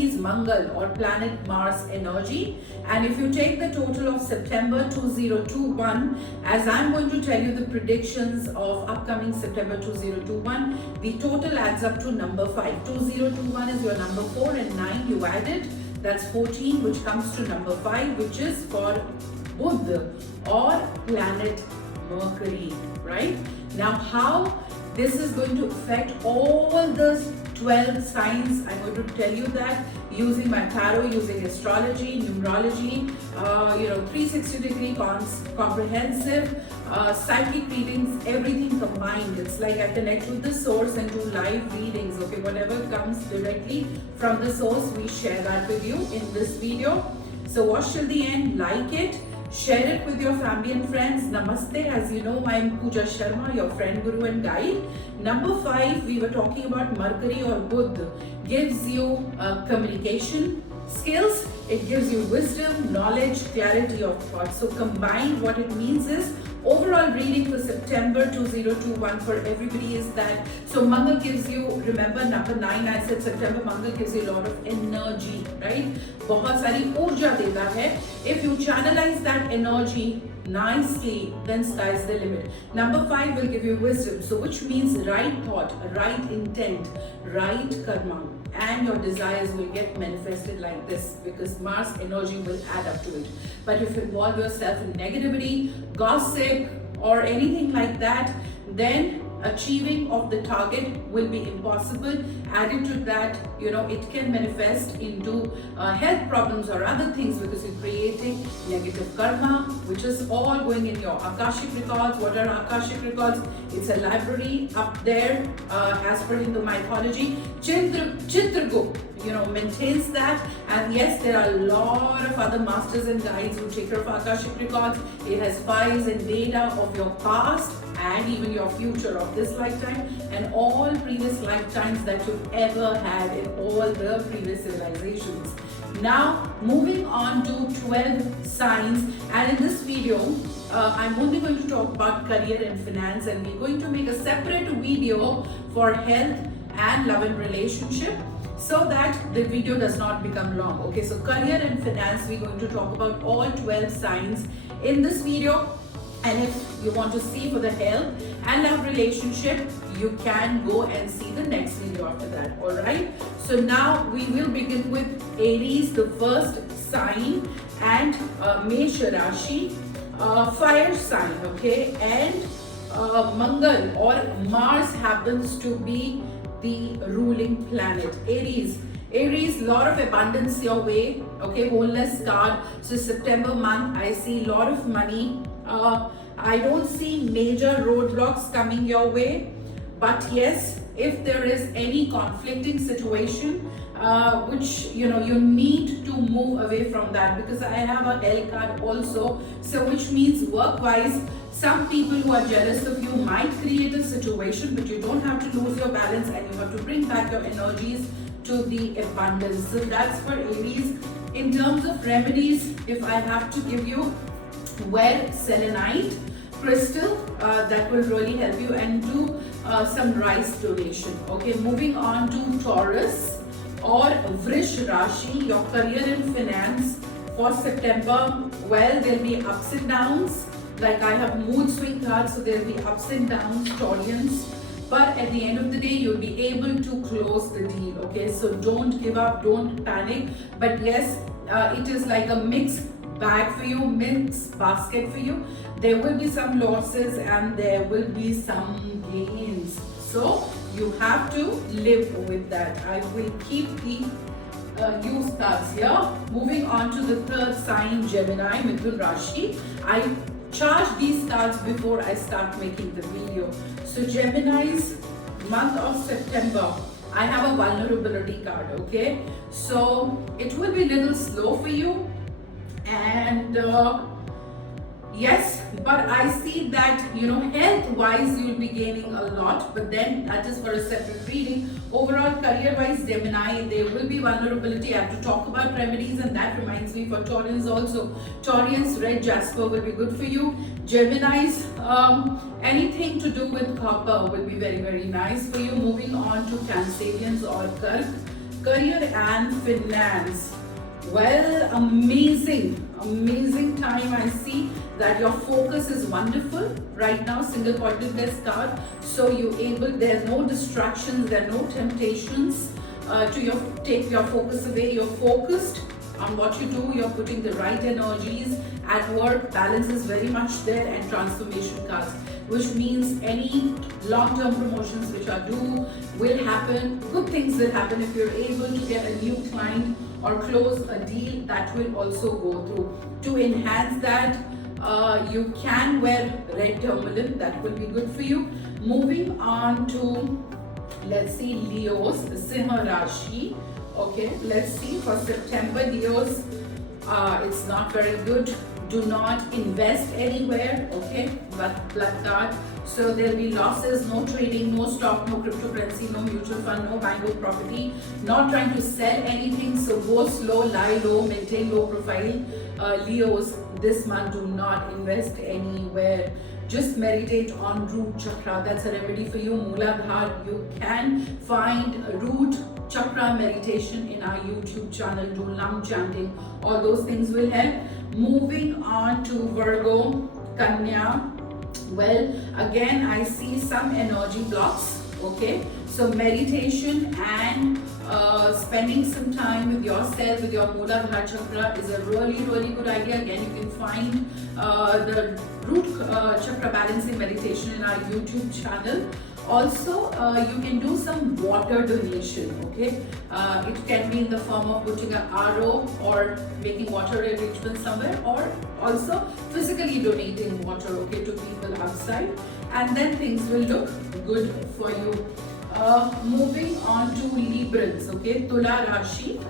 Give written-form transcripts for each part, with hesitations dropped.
Chinese Mangal or planet Mars energy. And if you take the total of September 2021, as I'm going to tell you the predictions of upcoming September 2021, the total adds up to number 5. 2021 is your number 4 and 9 you added. That's 14, which comes to number 5, which is for Buddha or planet Mercury, right? Now, how this is going to affect all the 12 signs, I'm going to tell you that using my tarot, using astrology, numerology, 360-degree comprehensive psychic readings, everything combined. It's like I connect with the source and do live readings. Okay, whatever comes directly from the source, we share that with you in this video. So watch till the end, like it, share it with your family and friends. Namaste. As you know, I'm Pooja Sharma, your friend, guru and guide. Number 5, we were talking about Mercury or Buddha. Gives you communication skills. It gives you wisdom, knowledge, clarity of thought. So combined, what it means is overall reading for September 2021 for everybody is that, so Mangal gives you, remember number 9, I said September, Mangal gives you a lot of energy, right? बहुत सारी ऊर्जा देता है. If you channelize that energy nicely, then sky's the limit. Number 5 will give you wisdom, so which means right thought, right intent, right karma, and your desires will get manifested like this because Mars energy will add up to it. But if you involve yourself in negativity, gossip, or anything like that, then achieving of the target will be impossible. Added to that, it can manifest into health problems or other things because you're creating negative karma, which is all going in your Akashic records. What are Akashic records? It's a library up there, as per Hindu mythology. Chitragupta, maintains that. And yes, there are a lot of other masters and guides who take care of Akashic records. It has files and data of your past and even your future of this lifetime and all previous lifetimes that you've ever had in all the previous civilizations. Now, moving on to 12 signs, and in this video, I'm only going to talk about career and finance, and we're going to make a separate video for health and love and relationship, so that the video does not become long. Okay, so career and finance, we're going to talk about all 12 signs in this video. And if you want to see for the health and love relationship, you can go and see the next video after that. All right. So now we will begin with Aries, the first sign, and Mesha Rashi, fire sign. Okay, and Mangal or Mars happens to be the ruling planet. Aries, lot of abundance your way. Okay, boneless card. So September month, I see a lot of money. I don't see major roadblocks coming your way, but yes, if there is any conflicting situation, which you need to move away from that, because I have a hell card also, so which means work-wise, some people who are jealous of you might create a situation, but you don't have to lose your balance and you have to bring back your energies to the abundance. So that's for Aries. In terms of remedies, if I have to give you, wear selenite crystal, that will really help you, and do some rice donation. Okay, moving on to Taurus or Vrish Rashi, your career and finance for September. Well, there'll be ups and downs. Like I have mood swing cards, so there'll be ups and downs, Taurians. But at the end of the day, you'll be able to close the deal. Okay, so don't give up, don't panic. But yes, it is like a mixed bag for you, mixed basket for you. There will be some losses and there will be some gains. So you have to live with that. I will keep the used cards here. Moving on to the third sign, Gemini, Mithun Rashi. I charge these cards before I start making the video. So Gemini's month of September, I have a vulnerability card. Okay, so it will be a little slow for you, and yes, but I see that health wise you will be gaining a lot, but then that is for a separate reading. Overall career wise, Gemini, there will be vulnerability. I have to talk about remedies, and that reminds me for Taurians also. Taurians, red jasper will be good for you. Gemini's, anything to do with copper will be very, very nice for you. Moving on to Cancerians or Kark. Career and finance. Well, amazing time. I see that your focus is wonderful right now. Single pointedness card. So there's no distractions, there are no temptations take your focus away. You're focused on what you do, you're putting the right energies at work. Balance is very much there, and transformation cards, which means any long-term promotions which are due will happen. Good things will happen if you're able to get a new client or close a deal. That will also go through. To enhance that, you can wear red tourmaline. That will be good for you. Moving on to, let's see, Leos, Simha Rashi. Okay, let's see for September, Leos. It's not very good. Do not invest anywhere. Okay, blood card. So there'll be losses. No trading, no stock, no cryptocurrency, no mutual fund, no buying of property. Not trying to sell anything. So go slow, lie low, maintain low profile. Leos, this month do not invest anywhere. Just meditate on root chakra. That's a remedy for you. Mooladhara. You can find root chakra meditation in our YouTube channel. Do Nam chanting. All those things will help. Moving on to Virgo, Kanya. Well, again, I see some energy blocks. Okay, so meditation and spending some time with yourself, with your Mooladhara chakra is a really good idea. Again, you can find the root chakra balancing meditation in our YouTube channel. Also, you can do some water donation. Okay, it can be in the form of putting an RO or making water arrangement somewhere, or also physically donating water, okay, to people outside, and then things will look good for you. Moving on to Librans, okay, Tula Rashi.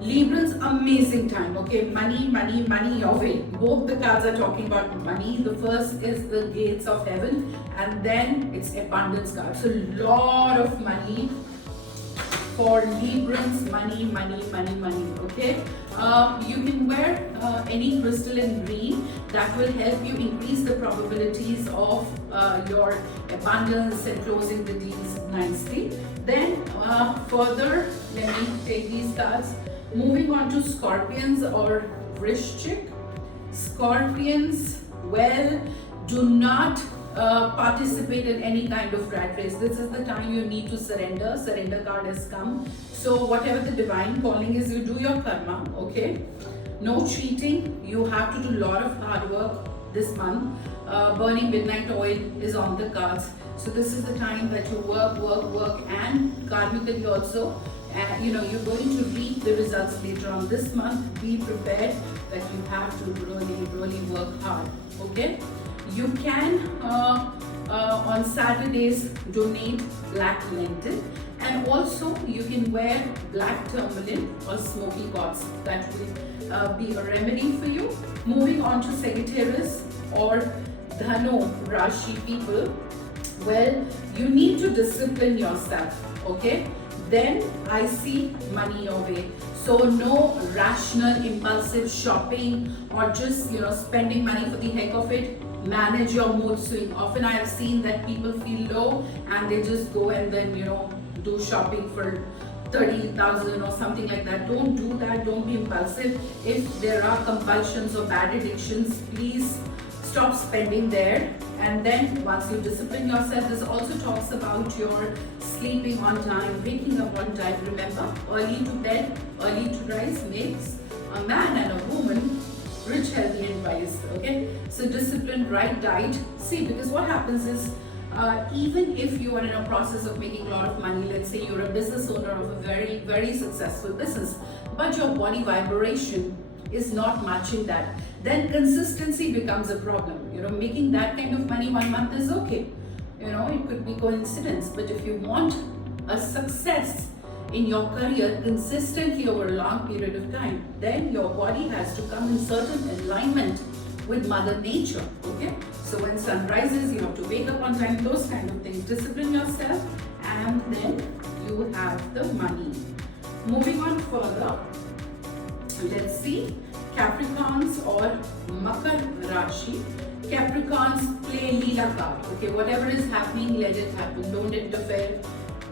Librans, amazing time, okay, money your way. Both the cards are talking about money. The first is the gates of heaven, and then it's abundance card. So lot of money for Librans, money, okay. You can wear any crystal in green. That will help you increase the probabilities of your abundance and closing the deals nicely. Then further, let me take these cards. Moving on to Scorpions or Vrishchik. Scorpions, well, do not participate in any kind of rat race. This is the time you need to surrender. Surrender card has come. So whatever the divine calling is, you do your karma, okay? No cheating. You have to do a lot of hard work this month. Burning midnight oil is on the cards. So this is the time that you work, and karmically also. You're going to reap the results later on this month. Be prepared that you have to really work hard. Okay, you can on Saturdays donate black lentil, and also you can wear black tourmaline or smoky quartz. That will be a remedy for you. Moving on to Sagittarius or Dhanu Rashi people. Well, you need to discipline yourself. Okay, then I see money your way. So no rational impulsive shopping or just spending money for the heck of it. Manage your mood swing. Often I have seen that people feel low and they just go and then do shopping for 30,000 or something like that. Don't do that. Don't be impulsive. If there are compulsions or bad addictions, please stop spending there. And then once you discipline yourself, this also talks about your sleeping on time, waking up on time. Remember, early to bed, early to rise makes a man and a woman rich, healthy and wise. Okay, so discipline, right diet. See, because what happens is even if you are in a process of making a lot of money, let's say you're a business owner of a very successful business, but your body vibration is not matching that, then consistency becomes a problem. Making that kind of money 1 month is okay. It could be coincidence, but if you want a success in your career consistently over a long period of time, then your body has to come in certain alignment with Mother Nature. Okay, so when sun rises, you have to wake up on time, those kind of things. Discipline yourself, and then you have the money. Moving on further, let's see Capricorns or Makar Rashi. Capricorns, play Leela card. Okay, whatever is happening, let it happen. Don't interfere.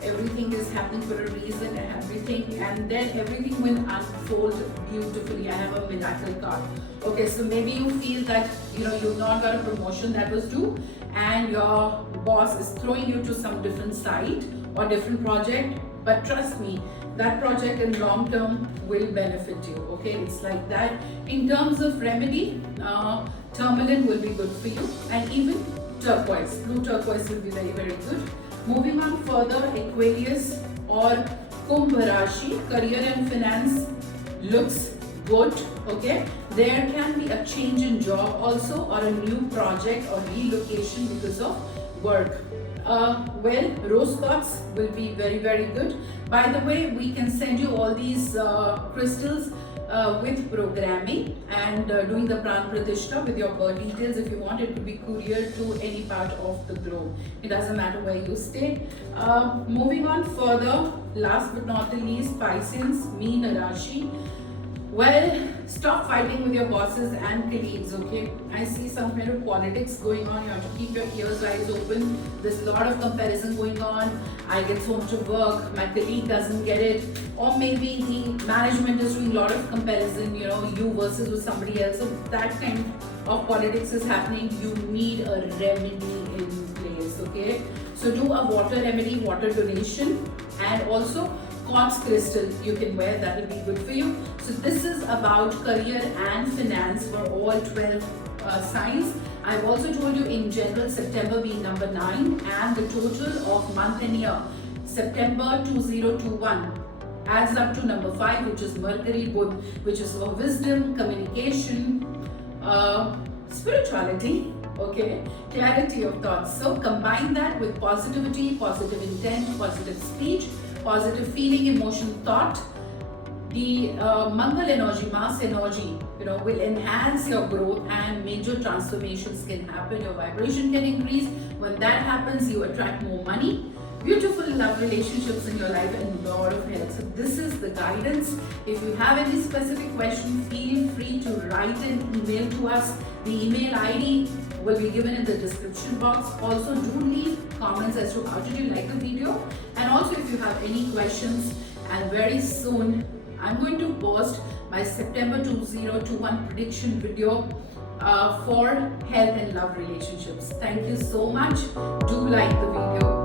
everything is happening for a reason, and then everything will unfold beautifully. I have a miracle card. Okay, so maybe you feel that you've not got a promotion that was due, and your boss is throwing you to some different site or different project, but trust me, that project in long term will benefit you. Okay, it's like that. In terms of remedy, tourmaline will be good for you, and even turquoise, blue turquoise will be very, very good. Moving on further, Aquarius or Kumbh Rashi, career and finance looks good. Okay, there can be a change in job also, or a new project or relocation because of work. Well, rose quartz will be very, very good. By the way, we can send you all these crystals with programming and doing the Pran Pratishtha with your birth details. If you want, it to be couriered to any part of the globe. It doesn't matter where you stay. Moving on further, last but not the least, Pisces, Meena Rashi. Well, stop fighting with your bosses and colleagues, okay? I see some kind of politics going on. You have to keep your ears, eyes open. There's a lot of comparison going on. I get so much of work, my colleague doesn't get it. Or maybe the management is doing a lot of comparison, you versus with somebody else. So that kind of politics is happening. You need a remedy in place, okay? So do a water remedy, water donation, and also quartz crystal you can wear, that will be good for you. So this is about career and finance for all 12 signs. I've also told you in general, September being number 9, and the total of month and year, September 2021, adds up to number 5, which is Mercury Buddha, which is for wisdom, communication, spirituality, okay, clarity of thoughts. So combine that with positivity, positive intent, positive speech, positive feeling, emotion, thought. The Mangal energy, Mars energy, will enhance your growth, and major transformations can happen. Your vibration can increase. When that happens, you attract more money, beautiful love relationships in your life, and a lot of health. So this is the guidance. If you have any specific question, feel free to write an email to us. The email ID will be given in the description box. Also, do leave comments as to how did you like the video, and also if you have any questions. And very soon I'm going to post my September 2021 prediction video for health and love relationships. Thank you so much. Do like the video.